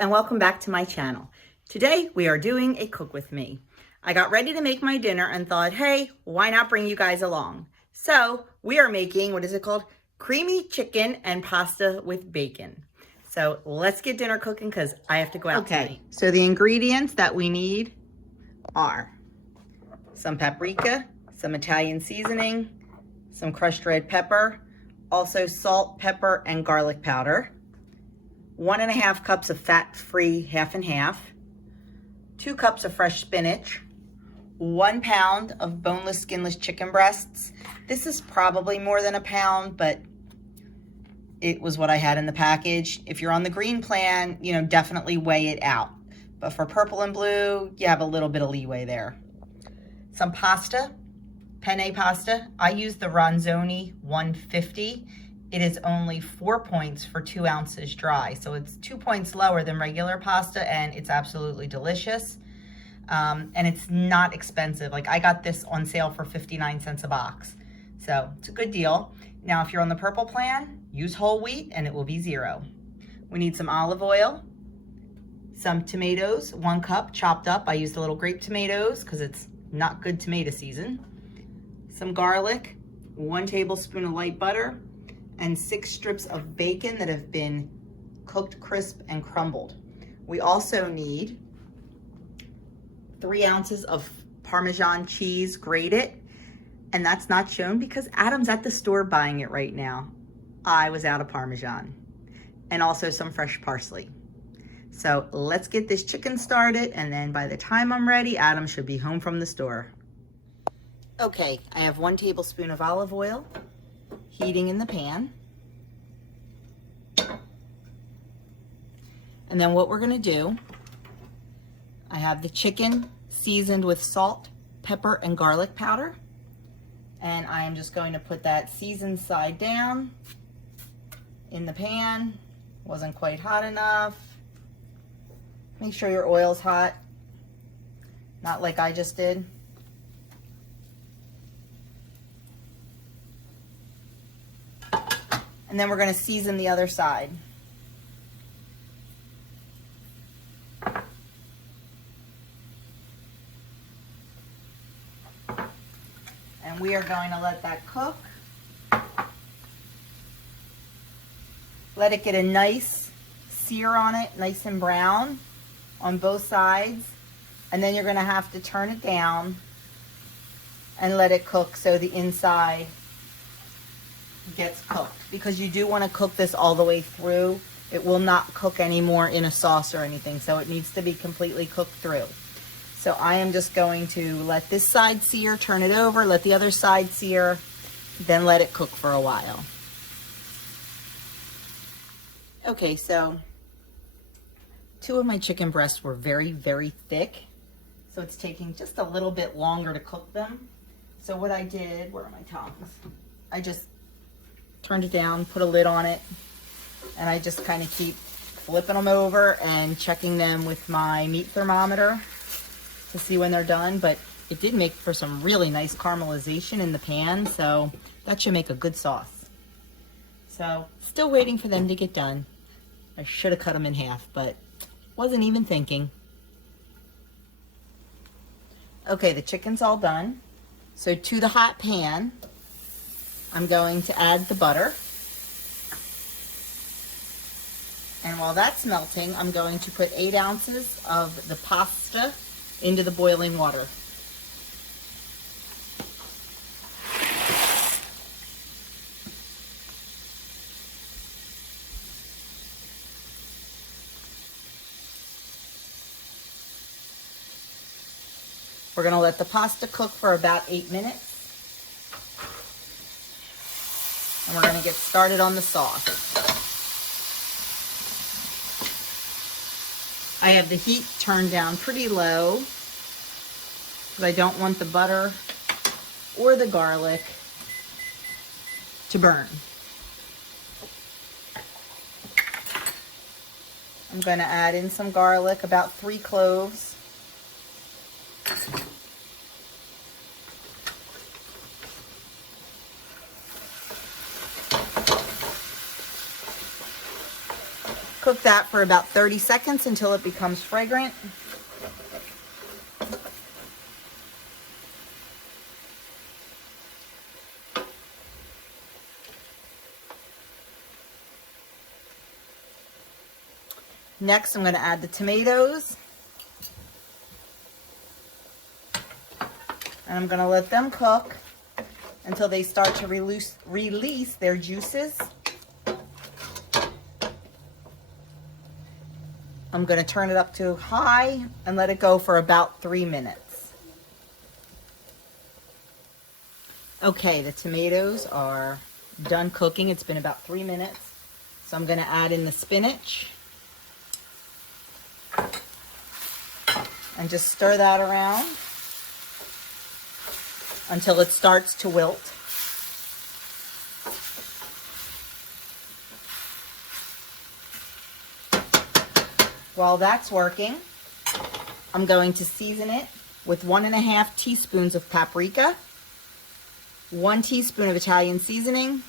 and welcome back to my channel. Today we are doing a cook with me. I got ready to make my dinner and thought, hey, why not bring you guys along? So we are making, what is it called? Creamy chicken and pasta with bacon. So let's get dinner cooking because I have to go out tonight. So the ingredients that we need are some paprika, some Italian seasoning, some crushed red pepper, also salt, pepper, and garlic powder, 1.5 cups of fat-free half and half, 2 cups of fresh spinach, 1 pound of boneless, skinless chicken breasts. This is probably more than a pound, but it was what I had in the package. If you're on the green plan, definitely weigh it out. But for purple and blue, you have a little bit of leeway there. Some pasta, penne pasta. I use the Ronzoni 150. It is only 4 points for 2 ounces dry. So it's 2 points lower than regular pasta, and it's absolutely delicious. And it's not expensive. Like, I got this on sale for 59 cents a box. So it's a good deal. Now, if you're on the purple plan, use whole wheat and it will be 0. We need some olive oil, some tomatoes, 1 cup chopped up. I used a little grape tomatoes because it's not good tomato season. Some garlic, 1 tablespoon of light butter, and 6 strips of bacon that have been cooked crisp and crumbled. We also need 3 ounces of Parmesan cheese grated, and that's not shown because Adam's at the store buying it right now. I was out of Parmesan, and also some fresh parsley. So let's get this chicken started, and then by the time I'm ready, Adam should be home from the store. Okay, I have 1 tablespoon of olive oil heating in the pan. And then what we're gonna do, I have the chicken seasoned with salt, pepper, and garlic powder. And I am just going to put that seasoned side down in the pan. Wasn't quite hot enough. Make sure your oil's hot, not like I just did. And then we're going to season the other side. And we are going to let that cook. Let it get a nice sear on it, nice and brown on both sides. And then you're going to have to turn it down and let it cook so the inside gets cooked, because you do want to cook this all the way through. It will not cook anymore in a sauce or anything, so it needs to be completely cooked through. So I am just going to let this side sear, turn it over, let the other side sear, then let it cook for a while. Okay, so 2 of my chicken breasts were very, very thick, so it's taking just a little bit longer to cook them. So what I did, where are my tongs? I just turned it down, put a lid on it, and I just kind of keep flipping them over and checking them with my meat thermometer to see when they're done. But it did make for some really nice caramelization in the pan, so that should make a good sauce. So still waiting for them to get done. I should have cut them in half, but wasn't even thinking. Okay, the chicken's all done. So to the hot pan, I'm going to add the butter. And while that's melting, I'm going to put 8 ounces of the pasta into the boiling water. We're going to let the pasta cook for about 8 minutes. And we're going to get started on the sauce. I have the heat turned down pretty low because I don't want the butter or the garlic to burn. I'm going to add in some garlic, about 3 cloves. Cook that for about 30 seconds until it becomes fragrant. Next, I'm going to add the tomatoes. And I'm going to let them cook until they start to release their juices. I'm going to turn it up to high and let it go for about 3 minutes. Okay, the tomatoes are done cooking. It's been about 3 minutes. So I'm going to add in the spinach. And just stir that around until it starts to wilt. While that's working, I'm going to season it with 1.5 teaspoons of paprika, 1 teaspoon of Italian seasoning,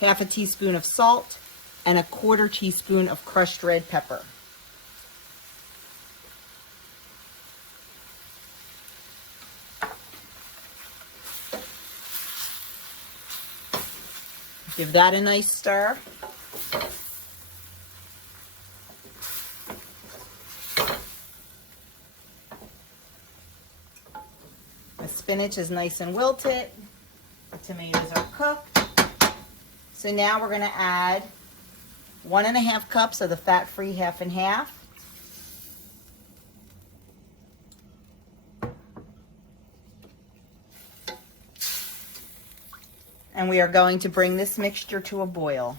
1/2 teaspoon of salt, and 1/4 teaspoon of crushed red pepper. Give that a nice stir. The spinach is nice and wilted. The tomatoes are cooked. So now we're going to add 1.5 cups of the fat-free 50/50. And we are going to bring this mixture to a boil.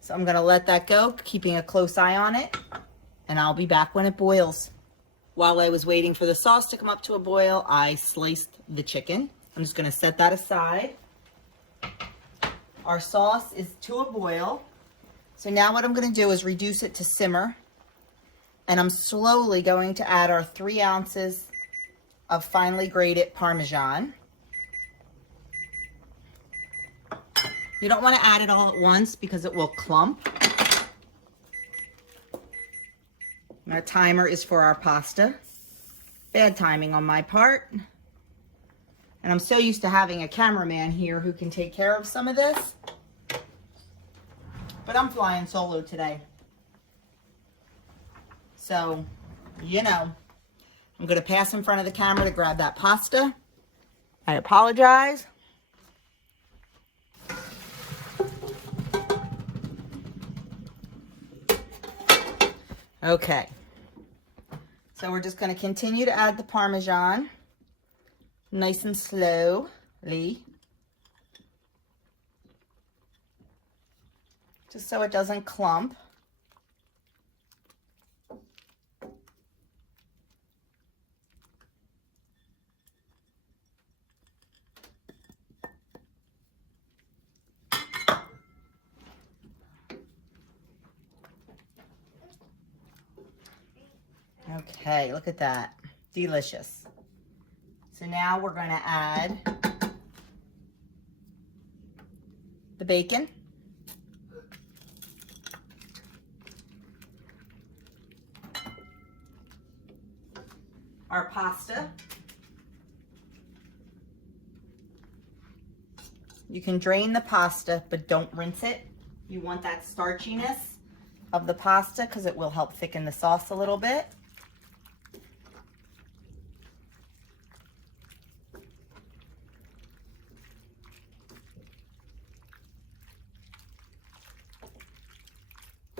So I'm going to let that go, keeping a close eye on it, and I'll be back when it boils. While I was waiting for the sauce to come up to a boil, I sliced the chicken. I'm just going to set that aside. Our sauce is to a boil. So now what I'm going to do is reduce it to simmer. And I'm slowly going to add our 3 ounces of finely grated Parmesan. You don't want to add it all at once because it will clump. Our timer is for our pasta. Bad timing on my part. And I'm so used to having a cameraman here who can take care of some of this. But I'm flying solo today. So, you know, I'm going to pass in front of the camera to grab that pasta. I apologize. Okay, so we're just going to continue to add the Parmesan, nice and slowly, just so it doesn't clump. Okay, look at that. Delicious. So now we're going to add the bacon. Our pasta. You can drain the pasta, but don't rinse it. You want that starchiness of the pasta because it will help thicken the sauce a little bit.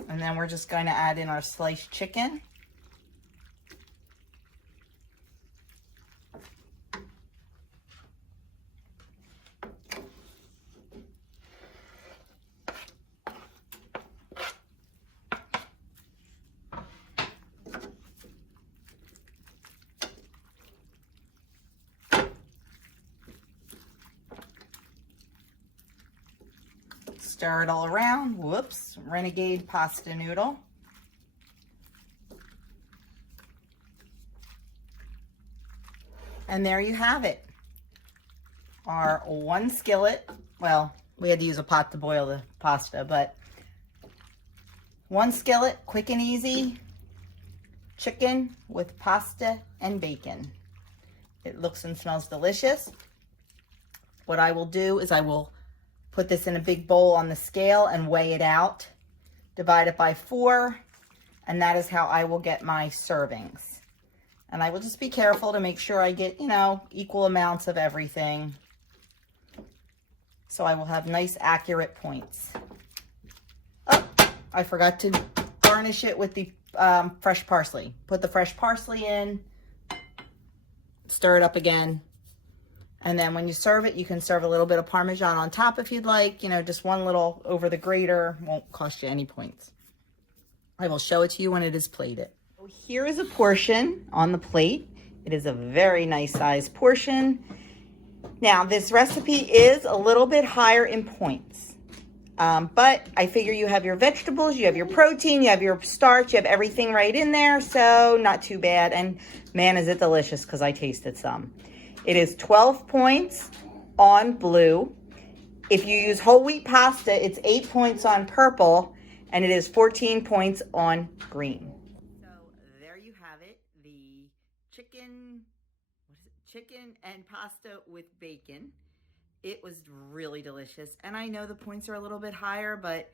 And then we're just going to add in our sliced chicken. Stir it all around. Whoops, renegade pasta noodle. And there you have it. Our 1 skillet, well, we had to use a pot to boil the pasta, but One skillet, quick and easy, chicken with pasta and bacon. It looks and smells delicious. What I will do is I will put this in a big bowl on the scale and weigh it out, divide it by 4, and that is how I will get my servings. And I will just be careful to make sure I get, you know, equal amounts of everything. So I will have nice, accurate points. Oh, I forgot to garnish it with the fresh parsley. Put the fresh parsley in, stir it up again. And then when you serve it, you can serve a little bit of Parmesan on top if you'd like. You know, just one little over the grater, won't cost you any points. I will show it to you when it is plated. Here is a portion on the plate. It is a very nice size portion. Now, this recipe is a little bit higher in points. But I figure you have your vegetables, you have your protein, you have your starch, you have everything right in there. So not too bad. And man, is it delicious because I tasted some. It is 12 points on blue. If you use whole wheat pasta, it's 8 points on purple, and it is 14 points on green. So there you have it, the chicken and pasta with bacon. It was really delicious, and I know the points are a little bit higher, but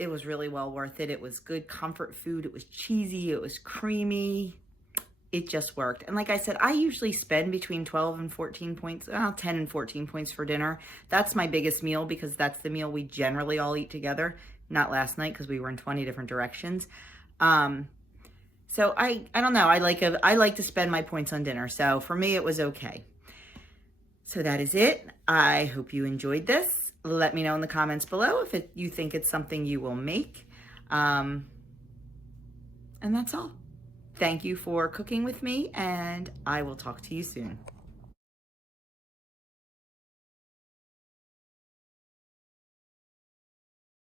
it was really well worth it. It was good comfort food. It was cheesy, it was creamy. It just worked. And like I said, I usually spend between 12 and 14 points, 10 and 14 points for dinner. That's my biggest meal because that's the meal we generally all eat together. Not last night because we were in 20 different directions. So I don't know. I like to spend my points on dinner. So for me, it was okay. So that is it. I hope you enjoyed this. Let me know in the comments below if you think it's something you will make. And that's all. Thank you for cooking with me, and I will talk to you soon.